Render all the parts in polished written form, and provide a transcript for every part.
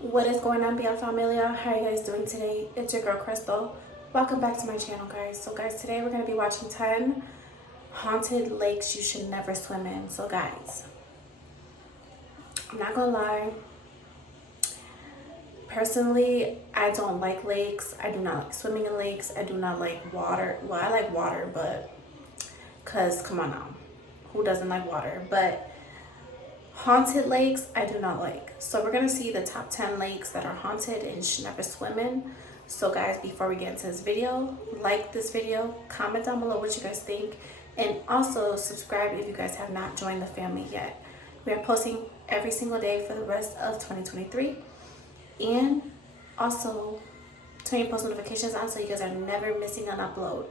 What is going on, BL Familia? How are you guys doing today? It's your girl Crystal. Welcome back to my channel, guys. So guys, today we're going to be watching 10 haunted lakes you should never swim in. So guys, I'm not gonna lie, personally I don't like lakes. I do not like swimming in lakes. I do not like water. Well, I like water, but because come on now, who doesn't like water? But haunted lakes I do not like. So we're gonna see the top 10 lakes that are haunted and you should never swim in. So guys, before we get into this video, like this video, comment down below what you guys think, and also subscribe if you guys have not joined the family yet. We are posting every single day for the rest of 2023, and also turn your post notifications on so you guys are never missing an upload.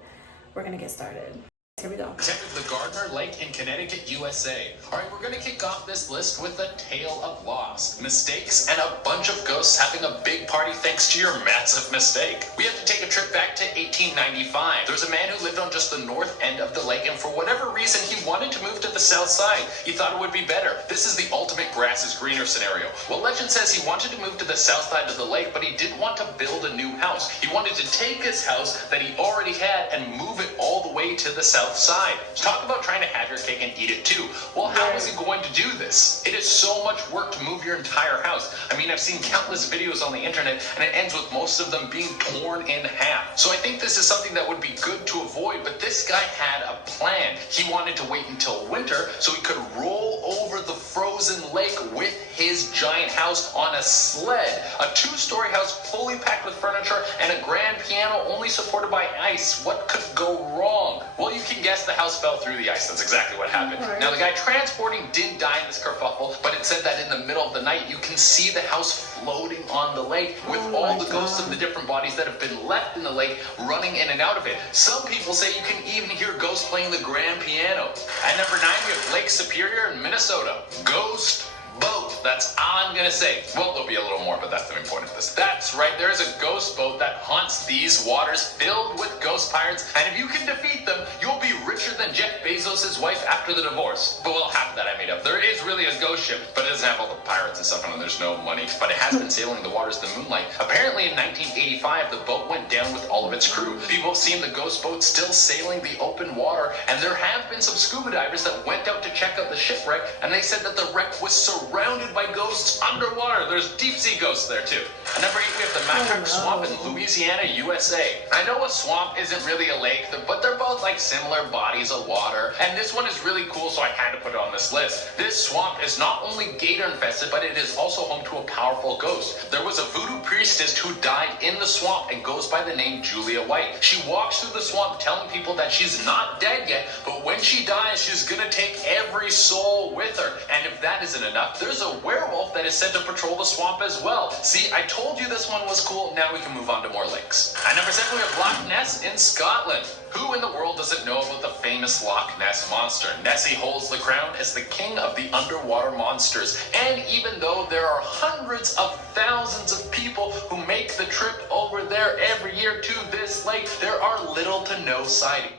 We're gonna get started. Here we go. The Gardner Lake in Connecticut, USA. All right, we're going to kick off this list with a tale of loss, mistakes, and a bunch of ghosts having a big party thanks to your massive mistake. We have to take a trip back to 1895. There was a man who lived on just the north end of the lake, and for whatever reason, he wanted to move to the south side. He thought it would be better. This is the ultimate grass is greener scenario. Well, legend says he wanted to move to the south side of the lake, but he didn't want to build a new house. He wanted to take his house that he already had and move it all the way to the south side. Talk about trying to have your cake and eat it too. Well, how is he going to do this? It is so much work to move your entire house. I mean, I've seen countless videos on the internet, and it ends with most of them being torn in half. So I think this is something that would be good to avoid, but this guy had a plan. He wanted to wait until winter so he could roll over the frozen lake with his giant house on a sled. A 2-story house fully packed with furniture and a grand piano only supported by ice. What could go wrong? Well, you can guess the house fell through the ice. That's exactly what happened. Now, the guy transporting didn't die in this kerfuffle, but it said that in the middle of the night, you can see the house floating on the lake with all the ghosts of the different bodies that have been left in the lake running in and out of it. Some people say you can even hear ghosts playing the grand piano. At number 9, we have Lake Superior in Minnesota. Ghost boat. That's all I'm gonna say. Well, there'll be a little more, but that's the main point of this. That's right, there is a ghost boat that haunts these waters filled with ghost pirates, and if you can defeat them, you'll be richer than Jeff Bezos' wife after the divorce. But well, half of that I made up. There is really a ghost ship, but it doesn't have all the pirates and stuff on it. There's no money, but it has been sailing the waters of the moonlight. Apparently in 1985, the boat went down with all of its crew. People have seen the ghost boat still sailing the open water, and there have been some scuba divers that went out to check out the shipwreck, and they said that the wreck was surrounded by ghosts underwater. There's deep sea ghosts there too. At number 8, we have the Macaque Swamp in Louisiana, USA. I know a swamp isn't really a lake, but they're both like similar bodies of water, and this one is really cool, so I had to put it on this list. This swamp is not only gator infested, but it is also home to a powerful ghost. There was a voodoo priestess who died in the swamp and goes by the name Julia White. She walks through the swamp telling people that she's not dead yet, but when she dies, she's gonna take every soul with her. And if that isn't enough, there's a werewolf that is said to patrol the swamp as well. See, I told you this one was cool. Now we can move on to more lakes. At number 7, we have Loch Ness in Scotland. Who in the world doesn't know about the famous Loch Ness monster? Nessie holds the crown as the king of the underwater monsters. And even though there are hundreds of thousands of people who make the trip over there every year to this lake, there are little to no sightings.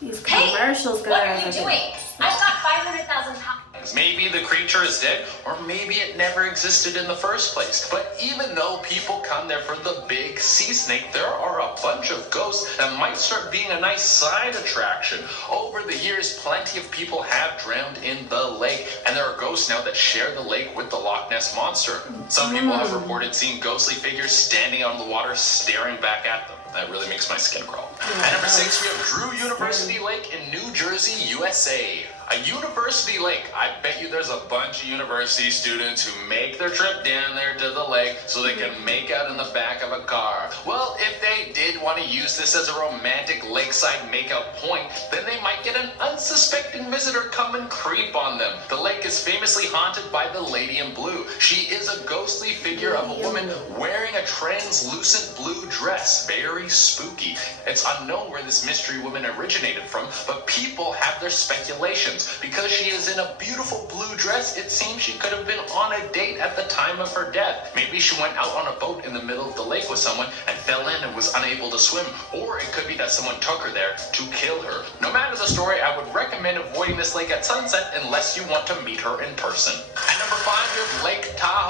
These commercials, hey, what are you doing? I've got 500,000 pounds. Maybe the creature is dead, or maybe it never existed in the first place. But even though people come there for the big sea snake, there are a bunch of ghosts that might start being a nice side attraction. Over the years, plenty of people have drowned in the lake, and there are ghosts now that share the lake with the Loch Ness monster. Some people have reported seeing ghostly figures standing on the water staring back at them. That really makes my skin crawl. At number 6, we have Drew University Lake in New Jersey, USA. A university lake. I bet you there's a bunch of university students who make their trip down there to the lake so they can make out in the back of a car. Well, if they did want to use this as a romantic lakeside makeout point, then they might get an unsuspecting visitor come and creep on them. The lake is famously haunted by the Lady in Blue. She is a ghostly figure of a woman wearing a translucent blue dress. Very spooky. It's unknown where this mystery woman originated from, but people have their speculations. Because she is in a beautiful blue dress, it seems she could have been on a date at the time of her death. Maybe she went out on a boat in the middle of the lake with someone and fell in and was unable to swim. Or it could be that someone took her there to kill her. No matter the story, I would recommend avoiding this lake at sunset unless you want to meet her in person. At number 5, you have Lake Tahoe.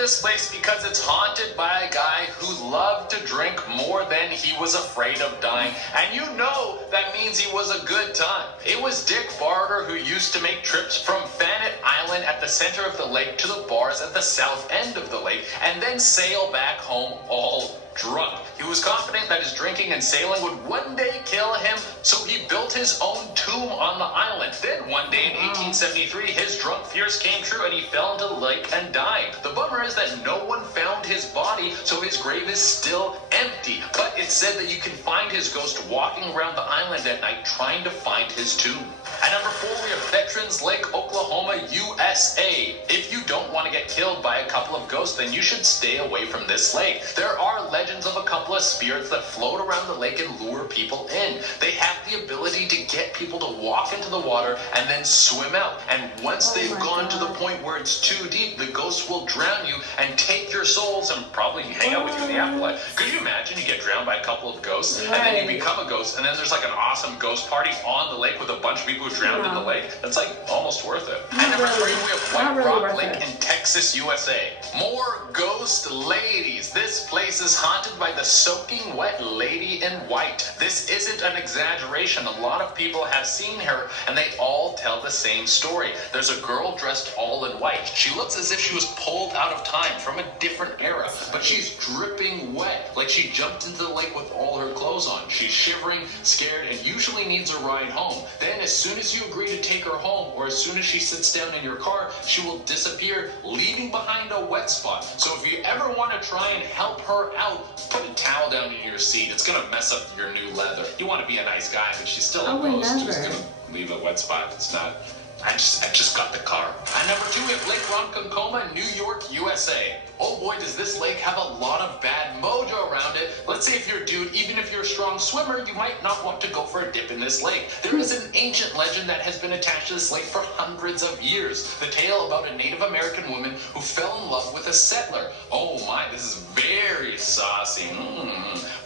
this place because it's haunted by a guy who loved to drink more than he was afraid of dying. And you know that means he was a good time. It was Dick Barter who used to make trips from Thanet Island at the center of the lake to the bars at the south end of the lake and then sail back home all drunk. He was confident that his drinking and sailing would one day kill him, so he built his own tomb on the island. Then one day in 1873, his drunk fears came true and he fell into the lake and died. The bummer is that no one found his body, so his grave is still empty. But it's said that you can find his ghost walking around the island at night trying to find his tomb. At number 4, we have Veterans Lake, Oklahoma, USA. If you don't want to get killed by a couple of ghosts, then you should stay away from this lake. There are legends of a couple of spirits that float around the lake and lure people in. They have the ability to get people to walk into the water and then swim out. And once they've gone to the point where it's too deep, the ghosts will drown you and take your souls and probably hang out with you in the afterlife. Could you imagine you get drowned by a couple of ghosts and then you become a ghost and then there's like an awesome ghost party on the lake with a bunch of people who drowned in the lake? That's like almost worth it. And number 3, we have White Rock Lake in Texas, USA. More ghost ladies. This place is haunted by the soaking wet lady in white. This isn't an exaggeration. A lot of people have seen her and they all tell the same story. There's a girl dressed all in white. She looks as if she was pulled out of time from a different era, but she's dripping wet, like she jumped into the lake with all her clothes on. She's shivering, scared, and usually needs a ride home. Then as soon as you agree to take her home, or as soon as she sits down in your car, she will disappear, leaving behind a wet spot. So if you ever want to try and help her out, put a towel down in your seat. It's gonna mess up your new leather. You want to be a nice guy, but she's still a ghost. She's gonna leave a wet spot. It's not. I just got the car. And number 2, we have Lake Ronkonkoma, New York, USA. Oh boy, does this lake have a lot of bad mojo around it. Let's say if you're a dude, even if you're a strong swimmer, you might not want to go for a dip in this lake. There is an ancient legend that has been attached to this lake for hundreds of years. The tale about a Native American woman who fell in love with a settler. Oh my, this is very saucy.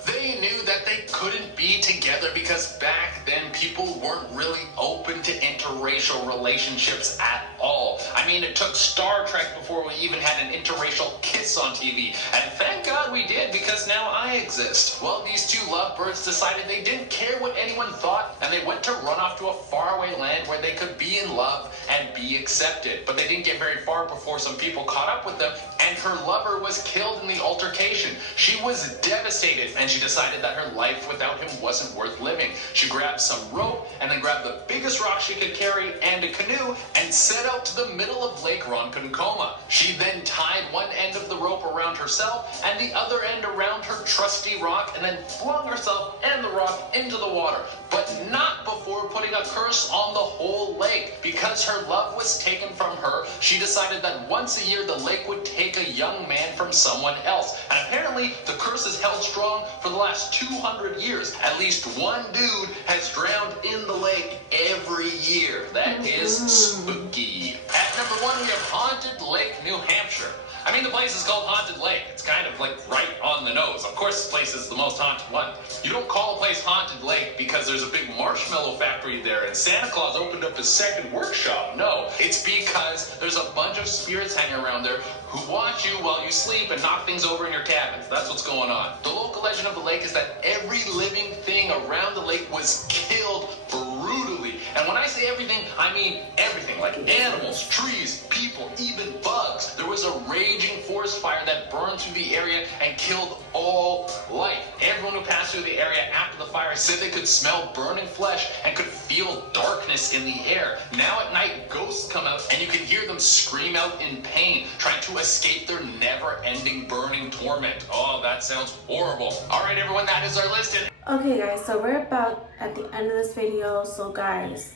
They knew that they couldn't be together because back then people weren't really open to interracial relationships at all. I mean, it took Star Trek before we even had an interracial kiss on TV. And thank God we did, because now I exist. Well, these two lovebirds decided they didn't care what anyone thought, and they went to run off to a faraway land where they could be in love and be accepted. But they didn't get very far before some people caught up with them, and her lover was killed in the altercation. She was devastated, and she decided that her life without him wasn't worth living. She grabbed some rope, and then grabbed the biggest rock she could carry and a canoe, and set out to the middle of Lake Ronkonkoma. She then tied one end of the rope around herself, and the other end around her trusty rock, and then flung herself and the rock into the water. But not before putting a curse on the whole lake. Because her love was taken from her, she decided that once a year the lake would take a young man from someone else. And apparently the curse has held strong for the last 200 years. At least one dude has drowned in the lake every year. That is spooky. At number 1, we have Haunted Lake, New Hampshire. I mean, the place is called Haunted Lake. It's kind of like right on the nose. Of course, this place is the most haunted one. You don't call a place Haunted Lake because there's a big marshmallow factory there and Santa Claus opened up his second workshop. No, it's because there's a bunch of spirits hanging around there who watch you while you sleep and knock things over in your cabins. That's what's going on. The local legend of the lake is that every living thing around the lake was killed brutally. And when I say everything, I mean everything, like animals, trees, people, even bugs. There was a raging forest fire that burned through the area and killed all life. Everyone who passed through the area after the fire said they could smell burning flesh and could feel darkness in the air. Now at night, ghosts come out and you can hear them scream out in pain, trying to escape their never-ending burning torment. Oh, that sounds horrible. All right, everyone, that is our list. Okay guys, so we're about at the end of this video. So guys,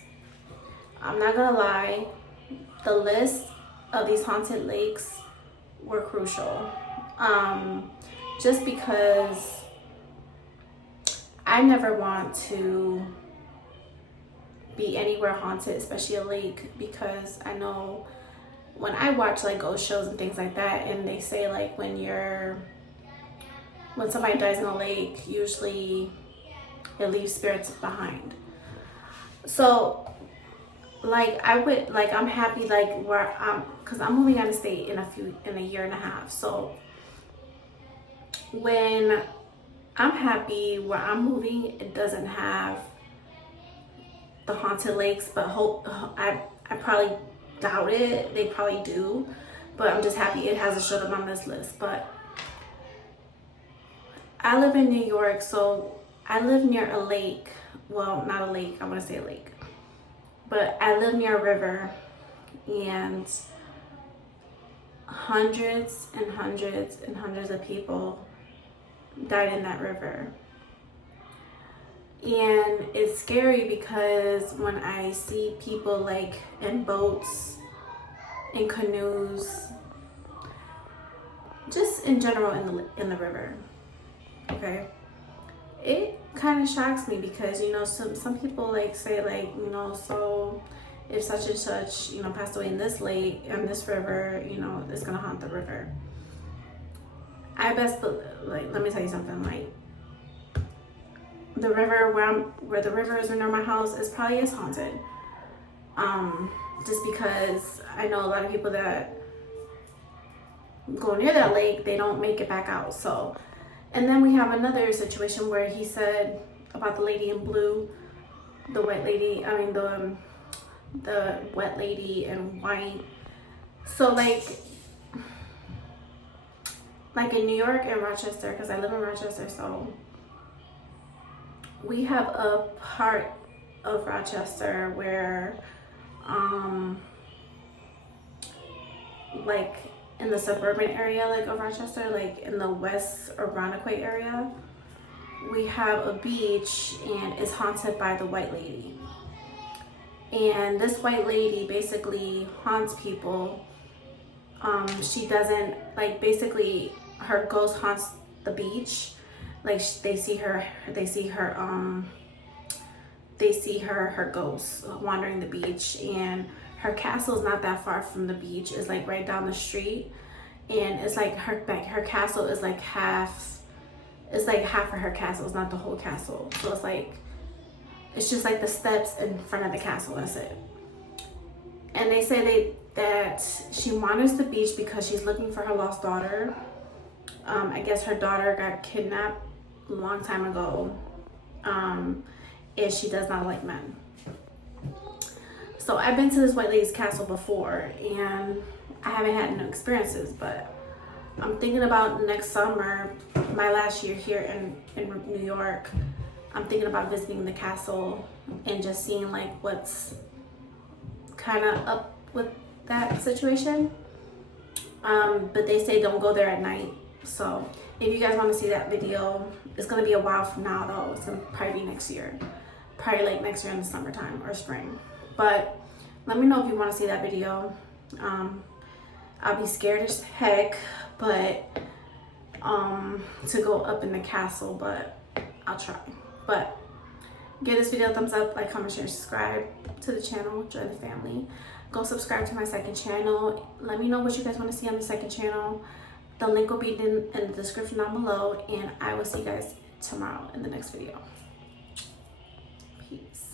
I'm not gonna lie, the list of these haunted lakes were crucial. Just because I never want to be anywhere haunted, especially a lake, because I know when I watch like ghost shows and things like that, and they say like when somebody dies in a lake, usually it leaves spirits behind. So like I'm happy like where because I'm moving out of state in a year and a half. So when I'm happy where I'm moving, it doesn't have the haunted lakes, but I probably doubt it. They probably do, but I'm just happy it hasn't showed up on this list. But I live in New York, so I live near a lake. Well, not a lake, I want to say a lake, but I live near a river, and hundreds and hundreds and hundreds of people died in that river. And it's scary because when I see people like in boats, in canoes, just in general in the river, okay, it kind of shocks me because, you know, some people like say like, you know, so if such and such, you know, passed away in this lake, in this river, you know, it's gonna haunt the river. I best like, let me tell you something, like the river where the river is near my house is probably is haunted. Just because I know a lot of people that go near that lake, they don't make it back out. So, and then we have another situation where he said about the lady in blue, the white lady, I mean the wet lady in white. So like in New York and Rochester, because I live in Rochester, so we have a part of Rochester where like in the suburban area like of Rochester, like in the West Oronokwe area, we have a beach and it's haunted by the white lady. And this white lady basically haunts people. She doesn't, like, basically her ghost haunts the beach. Like they see her ghost wandering the beach, and her castle is not that far from the beach. It's like right down the street, and it's like her castle is like half. It's like half of her castle. It's not the whole castle. So it's like, it's just like the steps in front of the castle. That's it. And they say that she wanders the beach because she's looking for her lost daughter. I guess her daughter got kidnapped a long time ago, and she does not like men. So I've been to this white lady's castle before, and I haven't had no experiences, but I'm thinking about next summer, my last year here in New York, I'm thinking about visiting the castle and just seeing like what's kind of up with that situation. But they say don't go there at night. So if you guys want to see that video, it's going to be a while from now though. It's going to probably be next year. Probably like next year in the summertime or spring. But let me know if you want to see that video. I'll be scared as heck, but to go up in the castle, but I'll try. But give this video a thumbs up, like, comment, share, subscribe to the channel, join the family. Go subscribe to my second channel. Let me know what you guys want to see on the second channel. The link will be in the description down below, and I will see you guys tomorrow in the next video. Peace.